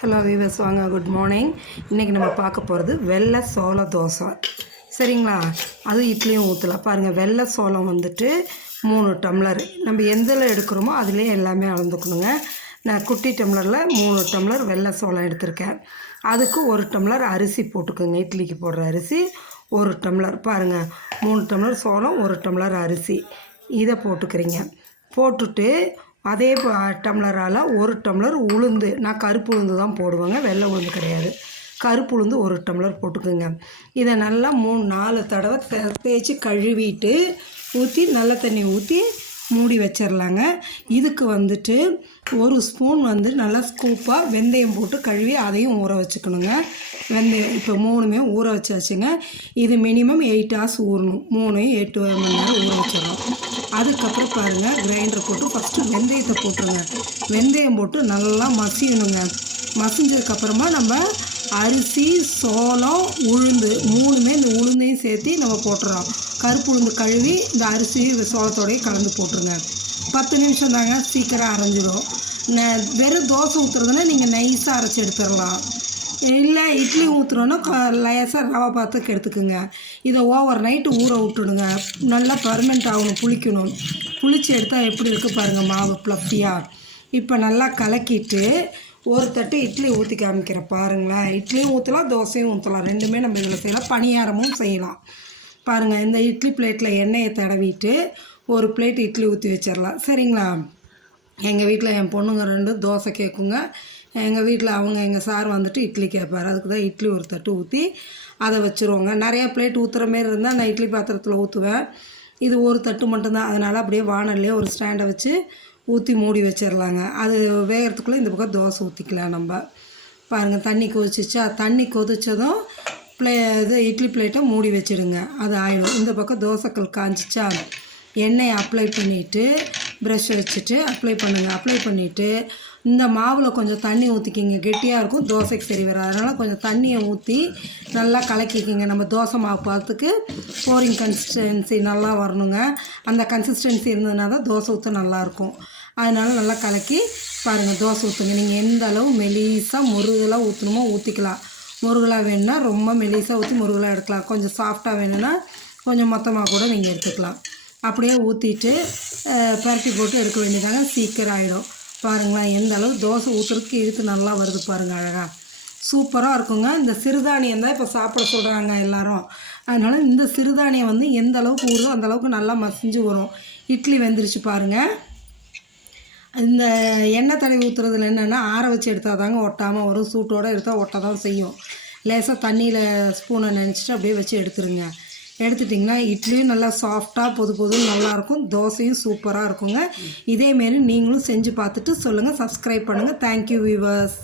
Hello viewers, வாங்க. Good morning. இன்றைக்கி நம்ம பார்க்க போகிறது வெள்ளை சோள தோசை. சரிங்களா? அது இட்லியும் ஊற்றலாம். பாருங்கள், வெள்ளை சோளம் வந்துட்டு 3 டம்ளர். நம்ம எந்தில் எடுக்கிறோமோ அதுலேயே எல்லாமே அளந்துக்கணுங்க. நான் குட்டி டம்ளரில் 3 டம்ளர் வெள்ளை சோளம் எடுத்திருக்கேன். அதுக்கு 1 டம்ளர் அரிசி போட்டுக்கோங்க. இட்லிக்கு போடுற அரிசி 1 டம்ளர். பாருங்கள், 3 டம்ளர் சோளம், 1 டம்ளர் அரிசி. இதை போட்டுக்கிறீங்க. போட்டுட்டு அதே டம்ளரால் 1 டம்ளர் உளுந்து, நான் கருப்பு உளுந்து தான் போடுவேங்க, வெள்ளை உளுந்து கிடையாது. கருப்பு உளுந்து 1 டம்ளர் போட்டுக்குங்க. இதை நல்லா 3-4 தடவை தேய்ச்சி கழுவிட்டு ஊற்றி நல்ல தண்ணி ஊற்றி மூடி வச்சிடலாங்க. இதுக்கு வந்துட்டு 1 ஸ்பூன் நல்லா ஸ்கூப்பாக வெந்தயம் போட்டு கழுவி அதையும் ஊற வச்சுக்கணுங்க. வெந்தயம் இப்போ 3மே ஊற வச்சாச்சுங்க. இது மினிமம் 8 ஹவர்ஸ் ஊறணும். 3யும் 8 மணி நேரம் ஊற வச்சிடணும். அதுக்கப்புறம் பாருங்கள், கிரைண்டரை போட்டு ஃபஸ்ட்டு வெந்தயத்தை போட்டுருங்க. வெந்தயம் போட்டு நல்லா மசியணுங்க. மசிஞ்சதுக்கப்புறமா நம்ம அரிசி, சோளம், உளுந்து 3மே இந்த உளுந்தையும் சேர்த்து நம்ம போட்டுறோம். கருப்பு உளுந்து கழுவி இந்த அரிசி சோளத்தோடையும் கலந்து போட்டுருங்க. 10 நிமிஷம் தாங்க, சீக்கிரம் அரைஞ்சிடும். வெறும் தோசை ஊற்றுறதுன்னா நீங்கள் நைஸாக அரைச்சி எடுத்துடலாம். இல்லை இட்லி ஊற்றுறோன்னா லேசாக ரவை பார்த்துக்கு எடுத்துக்குங்க. இதை ஓவர் நைட்டு ஊற விட்டுடுங்க. நல்லா பர்மெண்ட் ஆகணும், புளிக்கணும். புளிச்சு எடுத்தால் எப்படி இருக்குது பாருங்கள், மாவு ப்ளஃபியாக. இப்போ நல்லா கலக்கிட்டு ஒரு தட்டு இட்லி ஊற்றி காமிக்கிறேன் பாருங்களேன். இட்லியும் ஊற்றலாம், தோசையும் ஊற்றலாம், ரெண்டுமே நம்ம இதில் செய்யலாம். பணியாரமும் செய்யலாம். பாருங்கள், இந்த இட்லி பிளேட்டில் எண்ணெயை தடவிட்டு ஒரு பிளேட் இட்லி ஊற்றி வச்சிடலாம். சரிங்களா? எங்கள் வீட்டில் என் பொண்ணுங்க 2 தோசை கேட்குங்க. எங்கள் வீட்டில் எங்கள் சார் வந்துட்டு இட்லி கேட்பார். அதுக்கு தான் இட்லி ஒரு தட்டு ஊற்றி அதை வச்சுருவோங்க. நிறையா பிளேட் ஊற்றுற மாரி இருந்தால் நான் இட்லி பாத்திரத்தில் ஊற்றுவேன். இது ஒரு தட்டு மட்டும்தான், அதனால் அப்படியே வானல்லையே ஒரு ஸ்டாண்டை வச்சு ஊற்றி மூடி வச்சிடலாங்க. அது வேகிறதுக்குள்ளே இந்த பக்கம் தோசை ஊற்றிக்கலாம் நம்ம. பாருங்கள், தண்ணி கொதிச்சிச்சா? தண்ணி கொதித்ததும் இது இட்லி பிளேட்டை மூடி வச்சுடுங்க. அது ஆயிடும். இந்த பக்கம் தோசைக்கல் காஞ்சிச்சா? எண்ணெயை அப்ளை பண்ணிவிட்டு ப்ரஷ் வச்சுட்டு அப்ளை பண்ணுங்கள். அப்ளை பண்ணிவிட்டு இந்த மாவில் கொஞ்சம் தண்ணி ஊற்றிக்கிங்க. கெட்டியாக இருக்கும், தோசைக்கு சரி வராது. அதனால் கொஞ்சம் தண்ணியை ஊற்றி நல்லா கலக்கிக்கிங்க. நம்ம தோசை மாவு பார்த்துக்கு போரிங் கன்சிஸ்டன்சி நல்லா வரணுங்க. அந்த கன்சிஸ்டன்சி இருந்ததுனா தான் தோசை ஊற்ற நல்லாயிருக்கும். அதனால் நல்லா கலக்கி பாருங்கள், தோசை ஊற்றுங்க. நீங்கள் எந்த அளவு மெலிசாக முருகலாக ஊற்றணுமோ ஊற்றிக்கலாம். முருகலாக வேணும்னா ரொம்ப மெலிசாக ஊற்றி முருகலாக எடுக்கலாம். கொஞ்சம் சாஃப்டாக வேணும்னா கொஞ்சம் மொத்தமாக கூட நீங்கள் எடுத்துக்கலாம். அப்படியே ஊற்றிட்டு பரட்டி போட்டு எடுக்க வேண்டியதாங்க. சீக்கிரம் ஆகிடும். பாருங்களேன், எந்த அளவு தோசை ஊற்றுறதுக்கு இழுத்து நல்லா வருது பாருங்கள், அழகாக சூப்பராக இருக்குங்க. இந்த சிறுதானியம் தான் இப்போ சாப்பிட சொல்கிறாங்க எல்லோரும். அதனால் இந்த சிறுதானியம் எந்த அளவுக்கு ஊறுதோ அந்த அளவுக்கு நல்லா மசிஞ்சு வரும். இட்லி வெந்துருச்சு பாருங்கள். இந்த எண்ணெய் தடவி ஊற்றுறதுல என்னென்னா, ஆற வச்சு எடுத்தால் தாங்க ஒட்டாமல் வரும். சூட்டோடு எடுத்தால் ஒட்ட தான் செய்யும். லேசாக தண்ணியில் ஸ்பூனை நினச்சிட்டு அப்படியே வச்சு எடுத்துருங்க. எடுத்துட்டிங்கன்னா இட்லியும் நல்லா சாஃப்டாக பொதுன்னு நல்லாயிருக்கும். தோசையும் சூப்பராக இருக்குங்க. இதேமாரி நீங்களும் செஞ்சு பார்த்துட்டு சொல்லுங்கள். சப்ஸ்கிரைப் பண்ணுங்கள். Thank you viewers.